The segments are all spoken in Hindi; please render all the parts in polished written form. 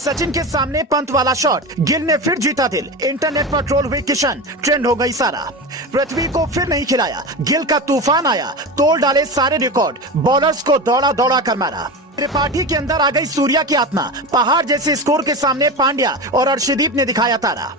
सचिन के सामने पंत वाला शॉट, गिल ने फिर जीता दिल। इंटरनेट पर ट्रोल हुई किशन, ट्रेंड हो गई सारा। पृथ्वी को फिर नहीं खिलाया, गिल का तूफान आया, तोड़ डाले सारे रिकॉर्ड, बॉलर्स को दौड़ा दौड़ा कर मारा। त्रिपाठी के अंदर आ गई सूर्या की आत्मा, पहाड़ जैसे स्कोर के सामने पांड्या और अर्शदीप ने दिखाया तारा।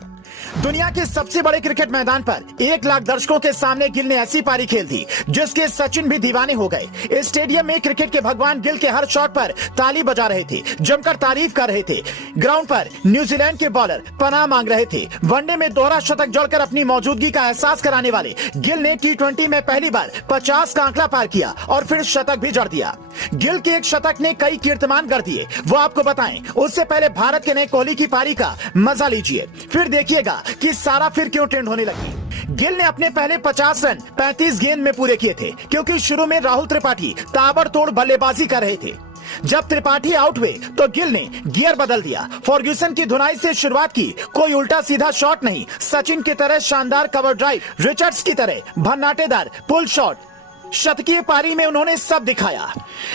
दुनिया के सबसे बड़े क्रिकेट मैदान पर 1 लाख दर्शकों के सामने गिल ने ऐसी पारी खेल दी जिसके सचिन भी दीवाने हो गए। इस स्टेडियम में क्रिकेट के भगवान गिल के हर शॉट पर ताली बजा रहे थे, जमकर तारीफ कर रहे थे। ग्राउंड पर न्यूजीलैंड के बॉलर पनाह मांग रहे थे। वनडे में दोहरा शतक जड़कर अपनी मौजूदगी का एहसास कराने वाले गिल ने T20 में पहली बार 50 का आंकड़ा पार किया और फिर शतक भी जड़ दिया। गिल के एक शतक ने कई कीर्तिमान कर दिए, वो आपको बताएं। उससे पहले भारत के नए कोहली की पारी का मजा लीजिए, फिर देखिएगा कि सारा फिर क्यों ट्रेंड होने लगी। गिल ने अपने पहले 50 रन 35 गेंद में पूरे किए थे, क्योंकि शुरू में राहुल त्रिपाठी ताबड़तोड़ बल्लेबाजी कर रहे थे। जब त्रिपाठी आउट हुए तो गिल ने गियर बदल दिया, फर्ग्यूसन की धुनाई से शुरुआत की। कोई उल्टा सीधा शॉट नहीं, सचिन की तरह शानदार कवर ड्राइव, रिचर्ड्स की तरह भन्नाटेदार पुल शॉट, शतकीय पारी में उन्होंने सब दिखाया।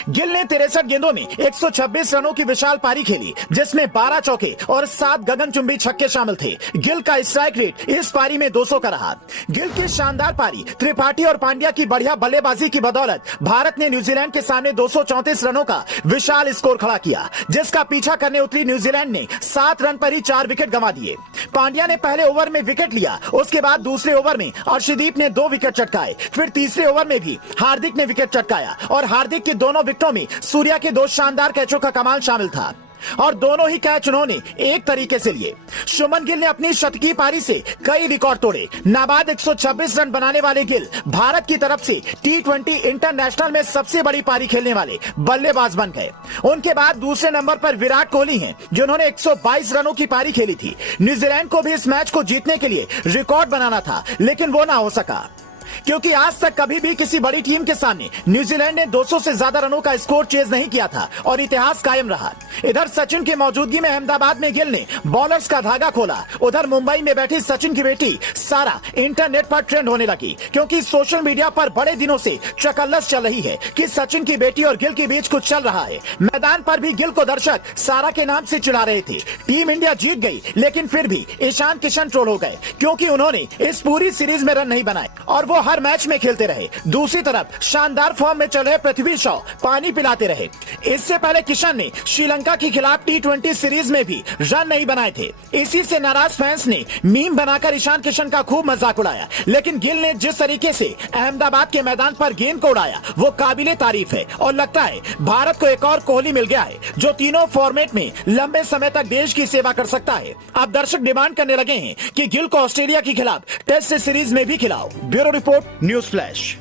गिल ने 63 गेंदों में 126 रनों की विशाल पारी खेली, जिसमें 12 चौके और 7 गगनचुंबी छक्के शामिल थे। गिल का स्ट्राइक रेट इस पारी में 200 का रहा। गिल की शानदार पारी, त्रिपाठी और पांड्या की बढ़िया बल्लेबाजी की बदौलत भारत ने न्यूजीलैंड के सामने 234 रनों का विशाल स्कोर खड़ा किया, जिसका पीछा करने उतरी न्यूजीलैंड ने 7 रन पर ही 4 विकेट गंवा दिए। पांड्या ने पहले ओवर में विकेट लिया, उसके बाद दूसरे ओवर में अर्शदीप ने 2 विकेट चटकाए, फिर तीसरे ओवर में भी हार्दिक ने विकेट चटकाया और हार्दिक के दोनों विकेटों में सूर्या के 2 शानदार कैचों का कमाल शामिल था और दोनों ही कैच उन्होंने एक तरीके से लिए। शुभमन गिल ने अपनी शतकीय पारी से कई रिकॉर्ड तोड़े। नाबाद 126 रन बनाने वाले गिल भारत की तरफ से T20 इंटरनेशनल में सबसे बड़ी पारी खेलने वाले बल्लेबाज बन गए। उनके बाद दूसरे नंबर पर विराट कोहली हैं, जिन्होंने 122 रनों की पारी खेली थी। न्यूजीलैंड को भी इस मैच को जीतने के लिए रिकॉर्ड बनाना था, लेकिन वो ना हो सका, क्योंकि आज तक कभी भी किसी बड़ी टीम के सामने न्यूजीलैंड ने 200 से ज्यादा रनों का स्कोर चेज नहीं किया था और इतिहास कायम रहा। इधर सचिन की मौजूदगी में अहमदाबाद में गिल ने बॉलर्स का धागा खोला। उधर मुंबई में बैठी सचिन की बेटी सारा इंटरनेट पर ट्रेंड होने लगी, क्योंकि सोशल मीडिया पर बड़े दिनों से चकल्लस चल रही है कि सचिन की बेटी और गिल के बीच कुछ चल रहा है। मैदान पर भी गिल को दर्शक सारा के नाम से चिढ़ा रहे थे। टीम इंडिया जीत गई, लेकिन फिर भी ईशान किशन ट्रोल हो गए, क्योंकि उन्होंने इस पूरी सीरीज में रन नहीं बनाए और वो हर मैच में खेलते रहे। दूसरी तरफ शानदार फॉर्म में चल रहे पृथ्वी शॉ पानी पिलाते रहे। इससे पहले किशन ने श्रीलंका के खिलाफ T20 सीरीज में भी रन नहीं बनाए थे। इसी से नाराज फैंस ने मीम बनाकर ईशान किशन का खूब मजाक उड़ाया, लेकिन गिल ने जिस तरीके से अहमदाबाद के मैदान पर गेंद को उड़ाया वो काबिले तारीफ है और लगता है भारत को एक और कोहली मिल गया है, जो तीनों फॉर्मेट में लंबे समय तक देश की सेवा कर सकता है। अब दर्शक डिमांड करने लगे हैं कि गिल को ऑस्ट्रेलिया के खिलाफ टेस्ट सीरीज में भी खिलाओ। Bureau report, news flash.